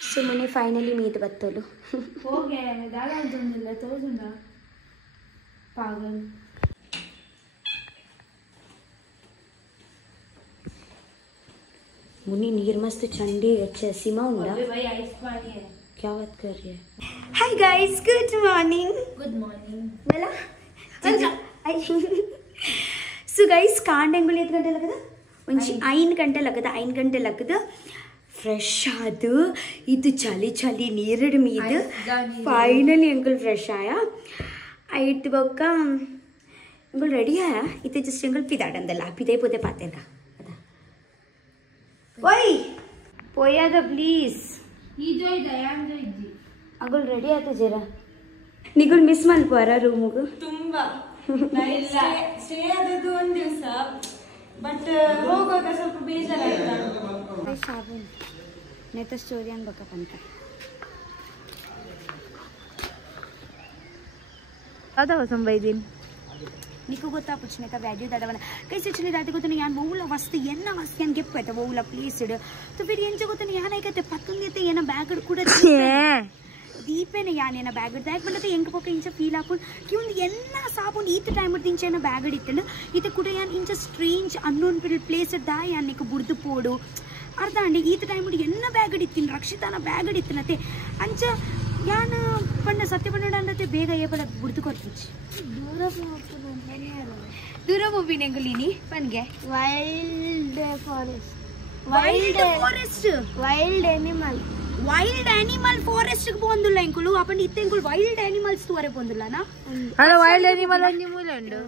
ಸುಮ್ಮನೆ finally meet ಬತ್ತಲು ಹೋಗೆ ದಾದ ಅಂತಂದಿಲ್ಲ ತೋಜುಂಡ ಪಾಗಲ್ मुन्नी नीर मस्त ठंडी अच्छा सीमा उंडा भाई आइस पानी है क्या बात कर रही है हाय गाइस गुड मॉर्निंग मला ಸೊ ಗೈಸ್ ಕಾಂಡಂಗುಳಿ 8 ಗಂಟೆ ಲಗದ ಒಂಚಿ 5 ಗಂಟೆ ಲಗದ ಫ್ರೆಶ್ ಆದು ಇದು ಚಳಿ ಚಳಿ ನೀರಡು ಮೀದು ಫೈನಲಿ ಅಂಕಲ್ ಫ್ರೆಶ್ ಆಯ ಆಯ್ತು ಬೊಕ್ಕ ಅಂಕಲ್ ರೆಡಿ ಆಯ ಇದು ಜಸ್ಟ್ ಅಂಕಲ್ ಪಿದಾಡಂದಲ್ಲ ಪಿದೈ ಪೋದೆ ಪಾತೆಗ ಓಯ್ ಪೋಯಾದ ಪ್ಲೀಸ್ ಈ Joy ದಯಾನ್ Joy G uncle ready ಆಯ್ತು ಜರಾ ನಿಗುಲ್ ಮಿಸ್ ಮಾಡ್ಕೋರ ರೂಮುಗು ತುಂಬಾ ಸ್ಟೇ ಆದದ್ದು ಒಂದು ದಿವಸ ಬಟ್ ಹೋಗುವಾಗ ಸ್ವಲ್ಪ ಬೇಜಾರಾಯ್ತು ಸಾಬೂನ್ ನೇತ ಸ್ಟೋರಿ ಅನ್ಬೇಕಂತ ಅದಾವ ಸಂಬೈದಿನ್ నీకు గొత్తా పుచ్చినాక వాల్యూ దడవన कैसे चले दाते को तो यान बहुला वस्तु ఎన్న వస్తు అని చెప్పేట बहुला ప్లీస్డ్ तो फिर ఏం జరుగుతుంది యాన్ అయితే పక్కంది అయితే ఏన బ్యాగ్ కూడా ದೀಪೇನೆ ಯಾನೇನ ಬ್ಯಾಗ್ ಇಡ್ತಾ ಯಾಕೆ ಬಂದತೆ ಹೆಂಗೆ ಪಕ್ಕ ಇಂಚ ಫೀಲ್ ಹಾಕೊಂಡು ಕಿವೊಂದು ಎಲ್ಲ ಸಾಬೂನು ಈತ ಟೈಮ್ ಇಂಚೇನ ಬ್ಯಾಗ್ ಇಡ್ತಾನೆ ಇದು ಕೂಡ ಯಾನ್ ಇಂಚ ಸ್ಟ್ರೇಂಜ್ ಅನ್ನೋನ್ ಪ್ಲೇಸ್ दा ಯಾನ್ నీకు ಬುರ್ದು ಪೋಡು ಅರ್ಧ ಅಂಡಿ ಈತ ಟೈಮ್ ಎಲ್ಲ ಬ್ಯಾಗ್ ಇಡ್ತೀನಿ ರಕ್ಷಿತಾನ ಬ್ಯಾಗ್ ಇಡ್ತಾನತೆ ಅಂಚ ಯಾನ್ ಪಂಡ ಸತ್ಯ ಪಂಡ ಅಂದತೆ ಬೇಗ ಏಪಡ ಬುರ್ದು ಕೊರ್ತಿಚ್ಚಿ ದೂರ ಹೋಗ್ಬಿನಿ ಅಂಗುಲಿನಿ ಪನ್ಗೆ wild forest wild animal forest ಗೆ ಬಂದಿಲ್ಲ ಎಂಕುಲು ಅಪ್ಪಂಡಿ ಇತ್ತೆ ಎಂಕುಲು ವೈಲ್ಡ್ ಆನಿಮಲ್ಸ್ ತೋರೆ ಬಂದಿಲ್ಲನಾ ಅಲ್ಲ ವೈಲ್ಡ್ ಆನಿಮಲ್ ಒಂಜಿ ಮೂಲೆಂಡು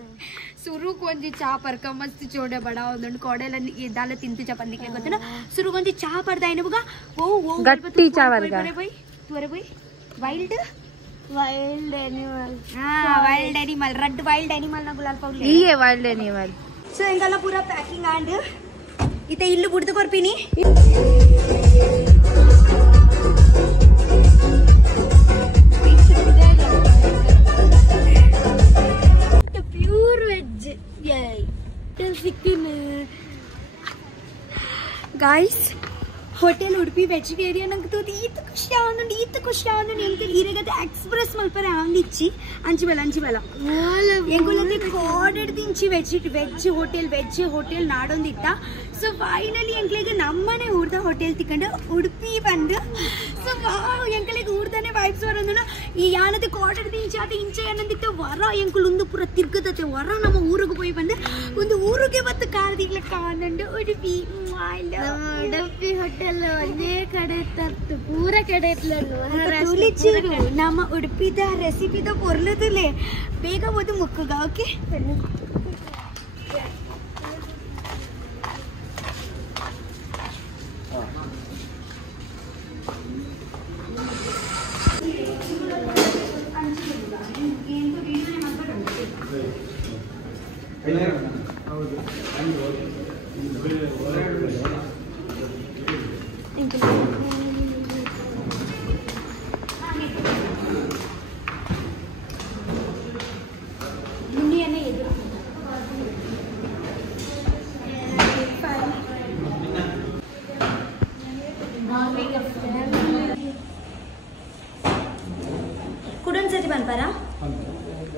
ಸುರುಗೊಂಜಿ ಚಾ ಪರ್ಕ ಮಸ್ತ್ ಚೋಡೆ ಬಡ ಒಂದೊಂದು ಕೊಡೆಲ್ಲ ಇದಾಲ ತಿಂತು ಚಪಂದಿಕ್ಕೆ ಗೊತ್ತನ ಸುರುಗೊಂಜಿ ಚಾ ಪಡ್ದ ಏನಬುಗ ಓ ಓ ಗಟ್ಟಿ ಚಾ ವರ್ಗ ತೋರೆ by wild animal wild animal red wild animal ನ ಗುಲಾಲ್ ಪೌಲ್ ಈಯೆ ವೈಲ್ಡ್ ಆನಿಮಲ್ ಸೊ ಎಂಗಲ್ಲ ಪೂರಾ ಪ್ಯಾಕಿಂಗ್ ಆಂಡ್ ಇತ್ತೆ ಇಲ್ಲು ಬುಡ್ದು ಕೊರ್ಪಿನಿ pure veg guys hotel Udupi vegetarian ಅಂತ ಈತ ಖುಷಿ ಆವೊಂದು ಎಂಕೆ ಇರಗತ್ತೆ ಎಕ್ಸ್ಪ್ರೆಸ್ ಮಲ್ಪರೆ ಆಂದಿಚ್ಚಿ ಅಂಚಿ ಬೇಲ ಎಂಗುಲಲ್ಲಿ ಕೋಡೆಡ್ ದಿಂಚಿ ವೆಜ್ ಹೋಟೆಲ್ ನಾಡೊಂದಿತ್ತ ಸೊ ಫೈನಲಿ ಎಂಕ್ಲೆಗೆ ನಮ್ಮನೆ ಊರ್ದ ಹೋಟೆಲ್ ತಿಕ್ಕೊಂಡು ಉಡುಪಿ ಬಂದು ಸೊ ಎಂಕಲಿಗೆ ಊರ್ದಾನೆ ವೈಬ್ಸ್ ಬರೋದು ಈ ಯಾನದ ಕೋಡೆಡ್ ದಿಂಚಿ ಅದು ಇಂಚೆ ಏನಂದಿತ್ತು ವರ ಎಂಕುಲು ಒಂದು ಪೂರ ತಿರ್ಗದತ್ತೆ ವರ ನಮ್ಮ ಊರಿಗೆ ಹೋಗಿ ಬಂದು ಒಂದು ಊರಿಗೆ ಬತ್ತು ಕಾರ್ದಿಗ್ಲ ಕಾಣಂಡು ಉಡುಪಿ ಹೋಟೆಲ್ ಒಂದೇ ಕಡೆ ತರ್ತು ಪೂರ ಕಡೆ ನಮ್ಮ ಉಡುಪಿದ ರೆಸಿಪಿದ ಪೊರ್ಲದಲ್ಲೇ ಬೇಗ ಓದು ಮುಕ್ಕಗ ಓಕೆ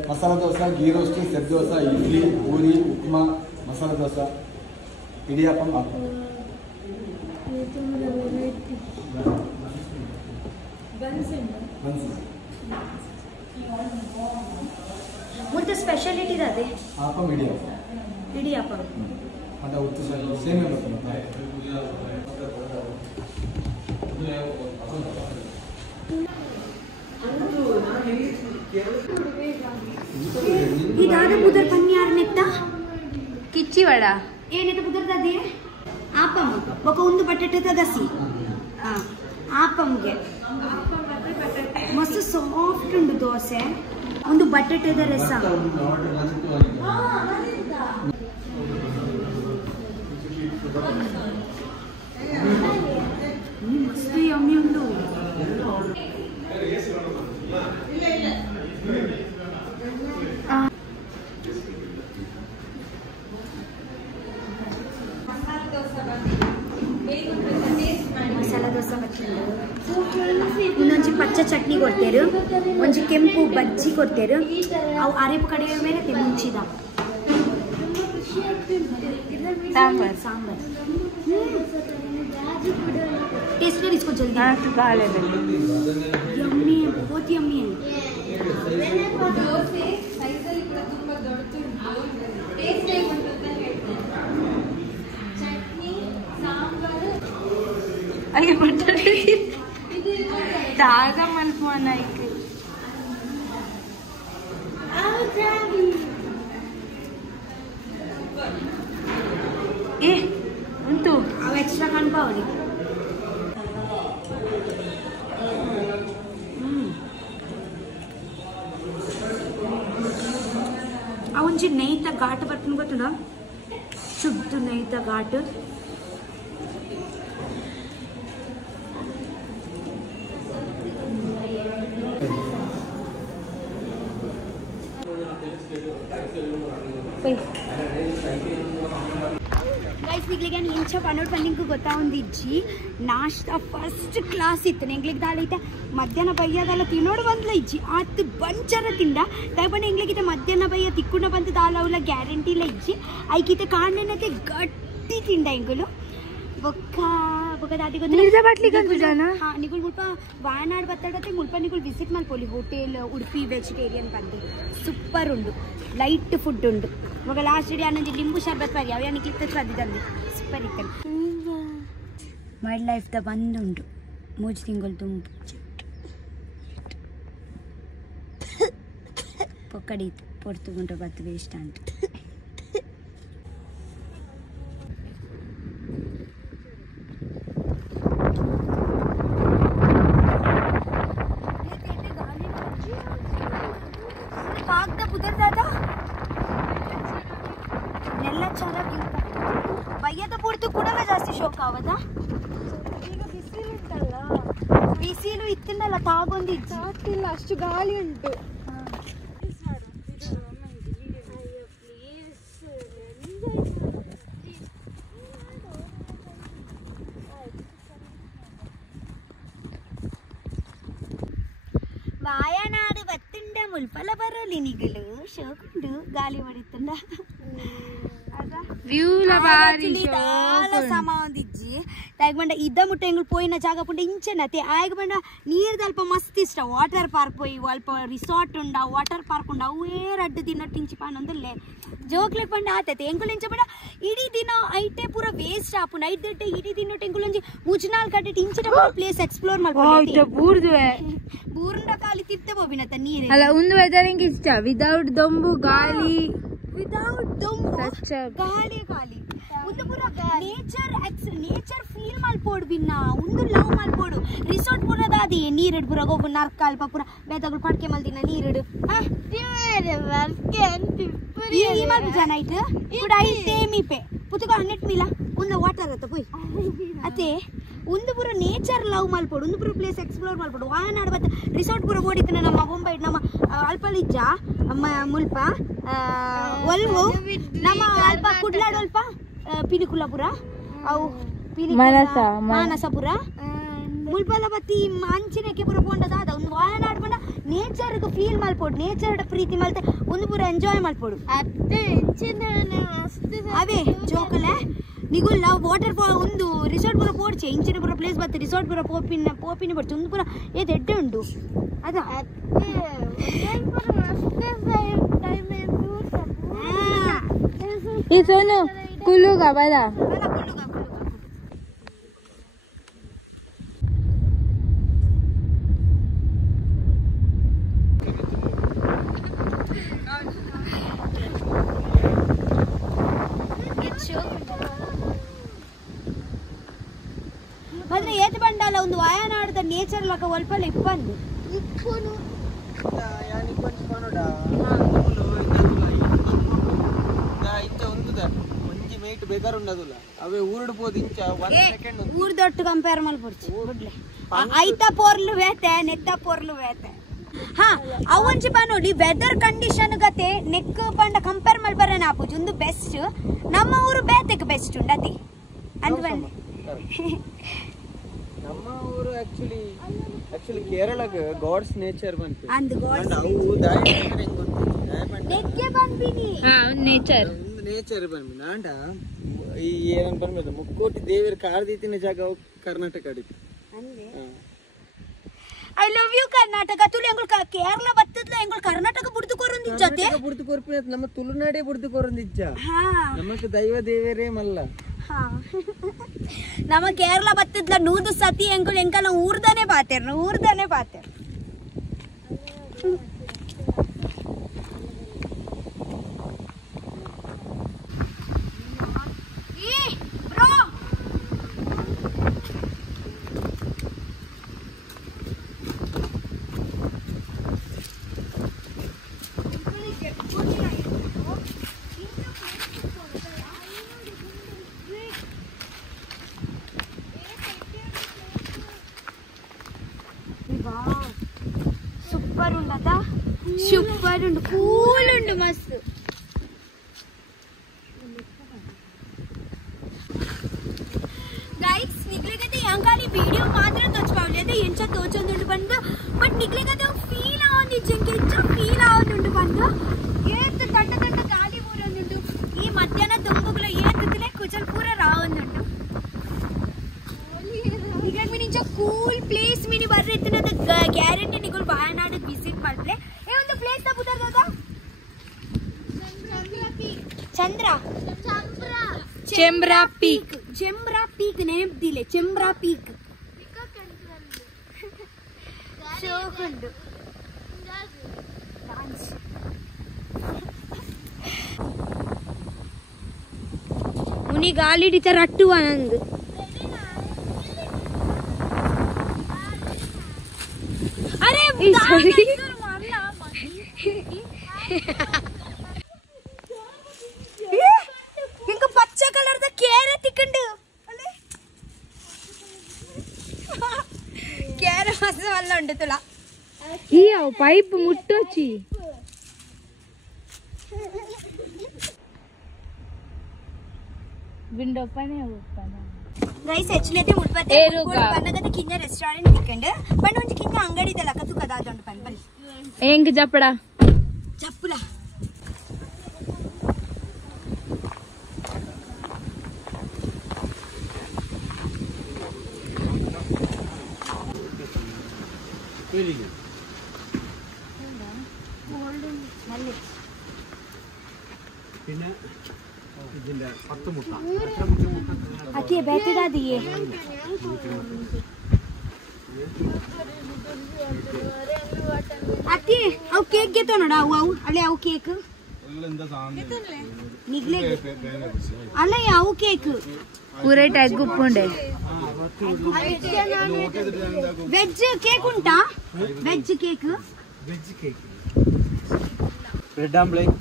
मसाला डोसा घी रोस्ट सेट डोसा इडली पूरी उपमा मसाला डोसा इडियापम आपम मुझे स्पेशलिटी दादे आपम इडियापम అంటే ఉత్తు సేమ్ ಇದಾದ ಬುದರ್ ಪನ್ಯಾರ್ ನೆತ್ತ ಕಿಚ್ಚಿ ವಡ ಏನಿದೆ ಬುದರ್ ದಾದಿ ಆಪಂ ಬೊಕ ಒಂದು ಬಟಾಟೆ ತಗಸಿ ಆಪಂಗೆ ಮಸ್ತ್ ಸಾಫ್ಟ್ ಉಂಟು ದೋಸೆ ಒಂದು ಬಟಾಟೆದ ರಸ ಮಸ್ತ್ ಯಮ್ಮಿ ಉಂಟು ಮಸಾಲ ದೋಸೆ ಇನ್ನೊಂಚಿ ಪಚ್ಚ ಚಟ್ನಿ ಕೊಡ್ತೇರು, ಒಂಚಿ ಕೆಂಪು ಬಜ್ಜಿ ಕೊಡ್ತೇರು. ಅವು ಅರೆಪು ಕಡೆ ಮೇಲೆ ಮುಂಚಿದ ಸಾಂಬಾರ್ टेस्ट इसको जल्दी यम्मी है, बहुत यम्मी है. अरे बटाटे दागा मलपना इके ए उंटू अब एक्स्ट्रा खान पावड़ी ಅವೊಂಚಿ ನೈತ ಘಾಟ್ ಬರ್ತೀನಿ ಗೊತ್ತುಂಡ, ಶುದ್ಧ ನೈತ ಘಾಟ್. ಗೈಸ್ ನಿಗ್ಲಿಗೆ ಇಂಚ ಪನ್ನೋಡ್ ಪನ್ನಿಂಗ್ ಗೊತ್ತಾ ಒಂದಿಜ್ಜಿ ನಾಷ್ಟ ಫಸ್ಟ್ ಕ್ಲಾಸ್ ಇತ್ತು. ನೆಂಗ್ಲಿಗೆ ದಾಳೈತೆ ಮಧ್ಯಾಹ್ನ ಬಯ್ಯದಲ್ಲ ತಿನ್ನೋಡು ಬಂದ್ಲ ಇಜ್ಜಿ ಆತು ಬಂಚರ ತಿಂಡ ತಗೊಂಡು ಎಂಗ್ಲಿಗಿತೆ ಮಧ್ಯಾಹ್ನ ಬಯ್ಯ ತಿಕ್ಕುಂಡ ಬಂದು ದಾಲ ಅವಳ ಗ್ಯಾರಂಟಿ ಇಲ್ಲ ಇಜ್ಜಿ ಐಕಿತೆ ಕಾರಣನತೆ ಗಟ್ಟಿ ತಿಂಡ ಎಂಗುಲು ಬೊಕ್ಕ ಬೊಕ್ಕ ದಾದಿ ನಿಗುಲ್ ಮುಲ್ಪ ವಾಯನಾಡ್ ಬತ್ತಾಡತ್ತೆ ಮುಲ್ಪ ನಿಗುಲ್ ವಿಸಿಟ್ ಮಲ್ಪೊಲಿ ಹೋಟೆಲ್ ಉಡುಪಿ ವೆಜಿಟೇರಿಯನ್ ಬಂದು ಸೂಪರ್ ಉಂಡು, ಲೈಟ್ ಫುಡ್ ಉಂಡು. ಇವಾಗ ಲಾಸ್ಟ್ ಡೇ ಅನ್ನೊಂದು ಲಿಂಬು ಶರ್ಬತ್ ಬರಿ ಅವ ನಿಕ್ಲಿಕ್ಕೆ ಅದಿದ್ದಂದು ಸೂಪರ್ ಇತ್ತು. ವೈಲ್ಡ್ ಲೈಫ್ದ ಬಂದುಂಡು 3 ತಿಂಗಳು ತುಂಬು ಪೊಕ್ಕಡಿ ಪೊರ್ತುಗುಂಟ ಬತ್ತು ವೇಸ್ಟ್ ಅಂತ. ನೆಲ್ಲ ಚೆನ್ನಾಗಿ ಬಯ್ಯದ ಪೂರ್ತಿ ಕೂಡಲ್ಲ ಜಾಸ್ತಿ ಶೋಕ ಅವದ. ಈಗ ಬಿಸಿಲು ಉಂಟಲ್ಲ, ಬಿಸಿಲು ಇತ್ತಿನಲ್ಲ ತಾಗೊಂದಿದ್ದು ಆಗ್ತಿಲ್ಲ, ಅಷ್ಟು ಗಾಳಿ ಉಂಟು. ವಾಯನಾಡು ಬತ್ತುಂಡ ಮುಲ್ಪಲ ಬರಲಿ ನಿಗಲು ಶೋಕುಂಡು ಗಾಳಿ ಹೊಡಿತುಂಡ ಸಮ ಒಂದಿಜ್ಜಿ ತಾಯಿಗೆ ಬಂಡ ಇದ್ದ ಮುಟ್ಟ ಎಂಗಳು ಪೋಯಿನ ಜಾಗ ಪುಂಡ ಇಂಚೆನತಿ ಆಯ್ಗೆ ಬಂಡ ನೀರ್ದ ಅಲ್ಪ ಮಸ್ತ್ ಇಷ್ಟ. ವಾಟರ್ ಪಾರ್ಕ್ ಪೋಯಿ ಅಲ್ಪ ರಿಸಾರ್ಟ್ ಉಂಡ, ವಾಟರ್ ಪಾರ್ಕ್ ಉಂಡ ಅವೇ ರಡ್ಡು ದಿನ ಟಿಂಚಿ ಪಾನೊಂದಲ್ಲೇ ಜೋಕ್ಲಿಗೆ ಬಂಡ ಆತೈತೆ ಎಂಗುಲು ಇಂಚ ಬೇಡ ಇಡೀ ದಿನ ಐಟೆ ಪೂರ ವೇಸ್ಟ್ ಆಪುಂಡ ಐತೆ ಇಡೀ ದಿನ ಎಂಗುಲೊಂಜಿ 3-4 ಗಂಟೆ ಇಂಚಿನ ಪ್ಲೇಸ್ ಎಕ್ಸ್ಪ್ಲೋರ್ ಮಾಡ್ಕೊಂಡು ಬೂರುಂಡ ಖಾಲಿ ತಿರ್ತೆ ಬೋಬಿನತ್ತ ನೀರು ಅಲ್ಲ ಒಂದು ವೆದರ್ ಹೆಂಗೆ ಇಷ್ಟ ವಿದೌಟ್ ದೊಂಬು ಗಾಳಿ ವಿದೌಟ್ ದೊಂಬು ಗಾಳಿ ಗಾಳಿ ಒಂದು ಪೂರ ನೇಚರ್ ಫೀಲ್ ಮಲ್ಪೋಡು ಬಿನ್ನ ಒಂದು ಲವ್ ಮಲ್ಪೋಡು ರಿಸಾರ್ಟ್ ಪೂರದ ಅದೇ ನೀರಿಡು ಪೂರ ಹೋಗು ನರ್ಕ ಅಲ್ಪ ಪೂರ ಬೇತಗಳು ಪಡ್ಕೆ ಮಲ್ದಿನ ನೀರಿಡು ಜನ ಆಯ್ತು ಕೂಡ ಐತೆ ಮೀಪೆ ಪುತ್ತಗ 100 ಮೀಲ ಒಂದು ವಾಟರ್ ಆಗುತ್ತೆ ಪೋಯ್ ಅದೇ ಒಂದು ಪೂರ ನೇಚರ್ ಲವ್ ಮಲ್ಪೋಡು ಒಂದು ಪೂರ ಪ್ಲೇಸ್ ಎಕ್ಸ್ಪ್ಲೋರ್ ಮಲ್ಪೋಡು ವಾಯನಾಡು ಬತ್ತ ರಿಸಾರ್ಟ್ ಪೂರ ಓಡಿತ್ತು ನಮ್ಮ ಮುಂಬೈ ನಮ್ಮ ಅಲ್ಪಲಿಜ್ಜ ಮುಲ್ಪ ಒಲ್ವು ನಮ್ಮ ಅಲ್ಪ ಕುಡ್ಲಾಡು ಅಲ್ಪ ಪಿಲಿಕುಲಪುರ ಅವು ಮಾನಸಪುರ ಮುಲ್ಪಲ ಬತ್ತಿ ಅಂಚಿನಕ್ಕೆ ಪೂರ ಪೋಂಡದಾದ ಒಂದು ವಾಯನಾಡು ಬಂಡ ನೇಚರ್ ಫೀಲ್ ಮಲ್ಪೋಡು ನೇಚರ್ ಪ್ರೀತಿ ಮಲ್ತೆ ಒಂದು ಪೂರ ಎಂಜಾಯ್ ಮಲ್ಪೋಡು ಅವೇ ಜೋಕಲೆ ನಿಗುಲ್ಲ ವಾಟರ್ ಒಂದು ರಿಸಾರ್ಟ್ ಪೂರ ಪೋಡ್ಚೆ ಇಂಚಿನ ಪೂರ ಪ್ಲೇಸ್ ಬತ್ತೆ ರಿಸಾರ್ಟ್ ಪೂರ ಪೋಪಿನ ಬರ್ಚೆ ಒಂದು ಪೂರ ಏತ್ ಎಡ್ಡೆ ಉಂಡು ಅದ ಈ ಸೋನು ಕುಲ್ಲುಗ ಬದ ಮಾತ್ರ ಏತ್ ಬಂಡಾಲ ಒಂದು ವಾಯನಾಡದ ನೇಚರ್ ಲಕ ಒಲ್ಪಲ್ಲ ಇಪ್ಪಂದು ಇಪ್ಪುನು ಊರ್ದೊಟ್ಟು ಕಂಪೇರ್ ಮಲ್ಪೊಡ್ಚಿ ಐತ ಪೋರ್ಲು ವೇತೆ ನೆತ್ತ ಪೋರ್ಲು ವೇತೆ ಹಾ ಅವೊಂಚಿ ನೋಡಿ ವೆದರ್ ಕಂಡೀಷನ್ ಗತೆ ನೆಕ್ ಪಂಡ ಕಂಪೇರ್ ಮಲ್ಪರನ ಆಪುಜಿ ಒಂದು ಬೆಸ್ಟ್ ನಮ್ಮ ಊರು ಬೇತೆಕ್ ಬೆಸ್ಟ್ ಉಂಡತಿ ಅಂದ್ ಬನ್ನಿ ನಮ್ಮ ಊರು ಆಕ್ಚುಲಿ ಕೇರಳಕ್ಕೆ ಗಾಡ್ಸ್ ನೇಚರ್ ಬಂತು ಅಂದ್ ಗಾಡ್ಸ್ ನಾವು ದಾಯಪಂಡ ಹೆಂಗ್ ಗೊತ್ತು ನೆಕ್ಕೆ ಬಂದ್ಬಿನಿ ನೇಚರ್ ಒಂದು ನೇಚರ್ ಬಂದ್ಬಿ ನಾಂಡ ಈ ಏನಂತ ಬಂದ್ಬಿಟ್ಟು ಮುಕ್ಕೋಟಿ ದೇವರ ಕಾರ್ದೀತಿನ ಜಾಗ ಕರ್ನಾಟಕ ಅಡಿತು ಅಂದ್ರೆ I love you Karnataka Tulu ಎಂಗಳು ಕೇರಳ ಬತ್ತದ್ಲ ಎಂಗಳು ಕರ್ನಾಟಕ ಬುಡ್ದು ಕೊರೊಂದಿಜ್ಜತೆ ಬುಡ್ದು ಕೊರ್ಪಿ ನಮ್ಮ ತುಳುನಾಡೆ ಬುಡ್ದು ಕೊರೊಂದಿಜ್ಜ ಹಾ ನಮಕ್ ದೈವ ದೇವರೇ ಮಲ್ಲ ಹಾ ನಮ್ಮ ಕೇರಳ ಬತ್ತದ್ಲ 100 ಸತಿ ಎಂಗಳು ಎಂಕಲ ಊರ್ದಾನೆ ಪಾತೇರ್ సూపర్ ఉండు కూల్ ఉండు మస్తు ಗೈಸ್ ನಿಗ್ಲಿಗದೆ ಯಾಂಗಾಲಿ ವಿಡಿಯೋ ಮಾತ್ರ ತೋಚ್ಪಾವಲಿ ಅದೇ ಎಂಚ ತೋಚೊಂದುಂಡು ಬಂದು ಬಟ್ ನಿಗ್ಲಿಗದೆ ಫೀಲ್ ಆವೊಂದಿಜ್ಜೆ ಎಂಚ ಫೀಲ್ ಆವೊಂದುಂಡು ಬಂದು ಏತ್ ತಟ್ಟ ಗಾಳಿ ಊರೊಂದುಂಡು ಈ ಮಧ್ಯಾಹ್ನ ದೊಂಬುಗಳು ಏತುತ್ತಲೇ ಕುಜಲ್ ಪೂರ ರಾವೊಂದುಂಡು ಈಗ ನಿಂಚ ಕೂಲ್ ಪ್ಲೇಸ್ ಮಿನಿ ಬರ್ರಿ ಇತ್ತಿನದ ಗ್ಯಾರಂಟಿ ನಿಗಳು ವಾಯನಾಡ್ ವಿಸಿಟ್ ಮಾಡ್ಲೆ ಏ ಒಂದು ಪ್ಲೇಸ್ ದ ಬುದರ್ದ ಚೆಂಬ್ರಾ ಪೀಕ್ ನೆನಪಿದಿಲ್ಲ ಚೆಂಬ್ರಾ ಪೀಕ್ ಶೋಕುಂಡು ಮುನಿ ಗಾಳಿ ಹಿಡಿತ ರಟ್ಟು ಆನಂದ್ ಅರೆ ఇంక పచ్చ కలర్ ద కేరే తికండు కేరే మస్తు వల్ల ఉండుతులా ఈ పైప్ ముట్టొచ్చి ವಿಂಡೋ ಪನೆ ಓಪನ್ ಗೈಸ್ ಆಕ್ಚುಲಿ ಅದೇ ಮುಟ್ಪತ್ತೆ ಪನ್ನಗದ ಕಿಂಜ ರೆಸ್ಟೋರೆಂಟ್ ತಿಕ್ಕಂಡು ಬಟ್ ಒಂಚ ಕಿಂಜ ಅಂಗಡಿ ಇದಲ್ಲ ಕತ್ತು ಕದಾದೊಂಡು ಪನ್ ಬಲ್ಲಿ ಹೆಂಗ್ ಜಪ್ಪಡ ಚಪ್ಪುಲ പിന്നെ ഇതിന്റെ 10 മുട്ട ಅಕ್ಕಿ ಬೇತಿದಾದಿಯೇ ಅಕ್ಕಿ ಅವು ಕೇಕ್ ಗೆತ್ತೋ ನೋಡ ಅವು ಅಲ್ಲೇ ಅವು ಕೇಕ್ ನಿಗ್ಲೆ ಅಲ್ಲ ಅವು ಕೇಕ್ ಪೂರೇ ಟ್ಯಾಗ್ ಉಪ್ಪುಂಡೆ ವೆಜ್ ಕೇಕ್ ಉಂಟಾ veg cake bread omelette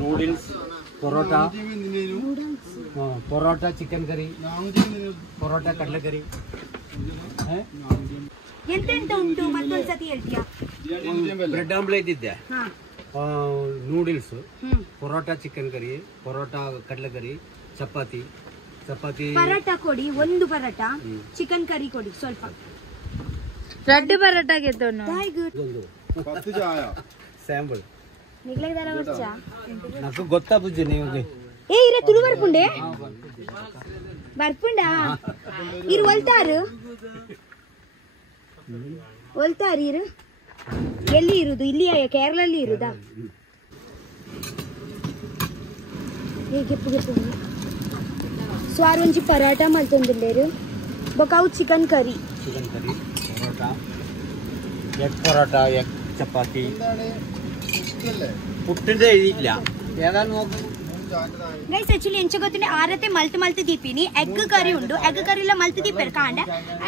noodles parotta chicken curry parotta ಕಡಲೆಕರಿ ಎಂತೆಂತ ಉಂಟು ಮತ್ತೊಂದ್ಸತಿ ಹೇಳ್ತೀಯಾ ಬ್ರೆಡ್ ಆಮ್ಲೆಟ್ ಇದ್ದೆ noodles parotta chicken curry parotta ಕಡಲೆಕರಿ ಚಪಾತಿ ಪರೋಟ ಕೊಡಿ ಒಂದು ಪರೋಟ ಚಿಕನ್ ಕರಿ ಕೊಡಿ ಸ್ವಲ್ಪ ರೆಡ್ ಪರೋಟ ಗೆತ್ತೋನು ಸ್ಯಾಂಪಲ್ ನಿಗ್ಲೆದಾರ ವರ್ಷ నాకు ಗೊತ್ತಾ ಬುಜ್ಜಿ ನಿಮಗೆ ఏ ఇరే తులు బర్పుండే బర్పుండా ఇరు ಒಲ್ತಾರು ಇರು ಎಲ್ಲಿ ಇರುದು ಇಲ್ಲಿ ಕೇರಳಲ್ಲಿ ಇರುದಾ ಗೆಪ್ಪು ಸ್ವಾರ್ ಒಂಜಿ ಪರಾಟ ಮಲ್ತೊಂದಿಲ್ಲೇರು ಬೊಕಾವು chicken curry parotta egg chapati ಪುಟ್ಟಿಂದ ಇದಿಲ್ಲ ಏನಾದ್ರು ನೋಕು ಗೈಸ್ ಆಕ್ಚುಲಿ ಎಂಚ ಗೊತ್ತಿನ ಆರತೆ ಮಲ್ತು ದೀಪಿನಿ ಎಗ್ ಕರಿ ಉಂಡು ಎಗ್ ಕರಿಲ ಮಲ್ತು ದೀಪರ್ ಕಾಂಡ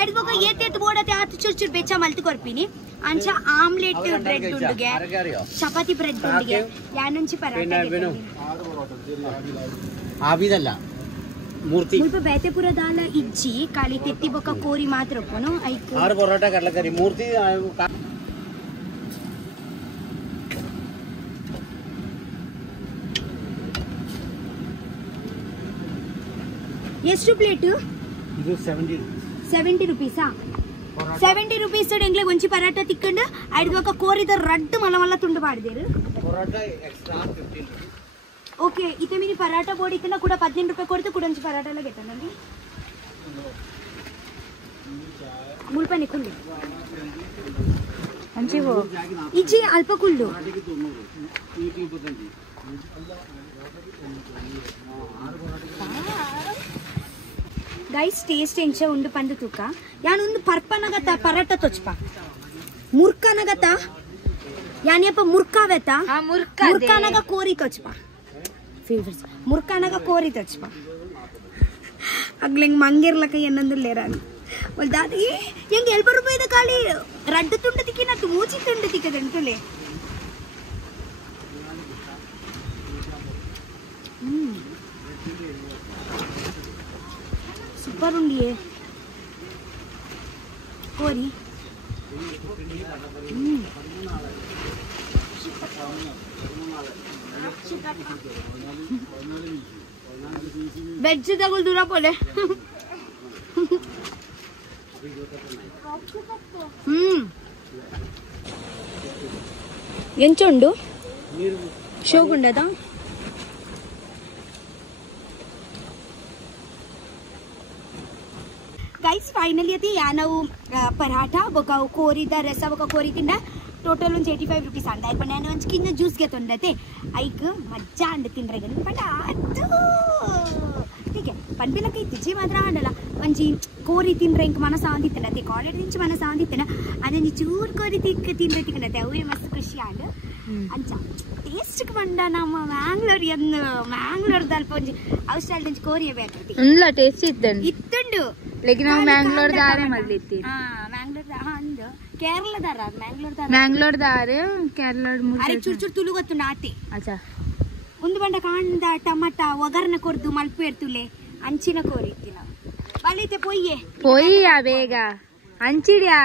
ಅಡ್ಗೋಗ ಏತ್ ಬೋಡತೆ ಆತು ಚುರ್ ಬೆಚ್ಚ ಮಲ್ತು ಕೊರ್ಪಿನಿ ಅಂಚ ಆಮ್ಲೆಟ್ ಬ್ರೆಡ್ ಉಂಡುಗೆ ಚಪಾತಿ ಬ್ರೆಡ್ ಉಂಡುಗೆ ಯಾನುಂಚಿ ಪರಾಟ ಆಬಿದಲ್ಲ ಮೂರ್ತಿ ಮುಲ್ಪ ಬೇತೆಪುರ ದಾಲ ಇಜ್ಜಿ ಖಾಲಿ ತೆತ್ತಿ ಬೊಕ್ಕ ಕೋರಿ ಮಾತ್ರ ಒಪ್ಪನು ಐಕ್ 6 ಪರೋಟ ಕಡಲೆಕರಿ ಮೂರ್ತಿ ಎಷ್ಟು ಪ್ಲೇಟ್ ಇದು 70 ರೂಪೀಸಾ 70 rupees ಎಂಗ್ಲೆ ಒಂಚಿ ಪರಾಟ ತಿಕ್ಕಂಡು ಐದು ಕೋರಿದ ರಡ್ಡು ಮಲ್ಲ ಮಲ್ಲ ತುಂಡು ಮಾಡಿದೇರು ಓಕೆ ಇತ್ತೆ ಮಿನಿ ಪರಾಟ ಬೋರ್ಡ್ ಇತ್ತನ ಕೂಡ 15 ರೂಪಾಯಿ ಕೊಡ್ತು ಕೂಡ ಒಂಚಿ ಪರಾಟ ಎಲ್ಲ ಗೆತ್ತ ನನಗೆ ಮುಲ್ಪನೆ ಕುಳ್ಳು ಅಂಚಿಗೋ ಇಜಿ ಅಲ್ಪ ಕುಳ್ಳು ಗೈಸ್ ಟೇಸ್ಟ್ ಎಂಚ ಉಂಡು ಪಂದು ತೂಕ ಯಾನೊಂದು ಪರ್ಪನಗತ ಪರಾಟ ತೊಚ್ಪ ಮುರ್ಕನಗತ ಯಾನಿಯಪ್ಪ ಮುರ್ಕಾವೆತ ಮುರ್ಕನಗ ಕೋರಿ ತೊಚ್ಪ ಮುರ್ಕನಗ ಕೋರಿ ತೊಚ್ಪ ಅಗ್ಲೆಂಗ್ ಮಂಗಿರ್ಲಕ ಏನೊಂದು ಲೇರಾನು ಒಂದು ದಾದಿ ಹೆಂಗೆ 80 ರೂಪಾಯಿದ ಖಾಲಿ ರಡ್ಡು ತುಂಡು ತಿಕ್ಕಿನಟ್ಟು ಮೂಚಿ ತುಂಡು ತಿಕ್ಕದಂತುಲೆ ಸೂಪರ್ ಉಂಡಿಯೇ ಕೋರಿ ವೆಜ್ ತಗೊಳ್ ದೂರ ಪೋಲೆ ಎಂಚುಂಡು ಶೋಗುಂಡದ ಗೈಸ್ ಫೈನಲಿ ಅತಿ ನಾವು ಪರಾಠ ಬೊಕ ಕೋರಿದ ರಸ ಬೊಕ ಕೋರಿ ತಿಂಡ ಟೋಟಲ್ ಒಂದು 85 ರೂಪೀಸ್ ಅಂಡ ಐಪ ನಾನು ಒಂದು ಕಿನ್ನ ಜ್ಯೂಸ್ಗೆ ತೊಂದತೆ ಐಕ್ ಮಜ್ಜಾ ಅಂಡ ತಿಂದ್ರೆ ಪಂಡ ಅದು ठीक है पनपिलक तिजी मात्र आंडला मंजी कोरी तिंद्रे इंक मन सांदितनते कॉलेज నుంచి मन सांदितन ಅದನ್ನ ಚೂರ್ ಕೋರಿ ತಿಂದ್ರೆ ತಿನ್ನತೆ ಅವೇ ಮಸ್ತ್ ಖುಷಿ ಆಂಡ ಅಂಚ ಟೇಸ್ಟ್ ಗೆ ಬಂಡ ನಮ್ಮ ಮ್ಯಾಂಗ್ಳೂರ್ ದಲ್ಪ ಒಂಜಿ ಅವಶ್ಯ నుంచి ಕೋರಿಯ ಬೇಕತಿ ಇಲ್ಲ ಟೇಸ್ಟ್ ಇತ್ತುಂಡು लेकिन ನಾವು ಮ್ಯಾಂಗ್ಳೂರ್ ದಾರೆ ಮಲ್ಲಿತ್ತಿ ಮ್ಯಾಂಗ್ಳೂರ್ ಅಂದು ಕೇರಳದಾರ ಮ್ಯಾಂಗ್ಳೂರ್ ದಾರೆ ಕೇರಳ ಅರೆ ಚೂರ್ ಚೂರ್ ತುಳು ಗೊತ್ತು ನಾತೆ ಅಚ್ಚಾ ಒಂದು ಬಂಡ ಕಾಂಡ ಟಮಾಟ ಒಗರ್ನ ಕೊರ್ದು ಮಲ್ಪು ಇರ್ತುಲೆ ಅಂಚಿನ ಕೋರಿ ಇತ್ತಿನ ಬಲಿತೆ ಪೊಯ್ಯೆ ಬೇಗ ಅಂಚಿಡ್ಯಾ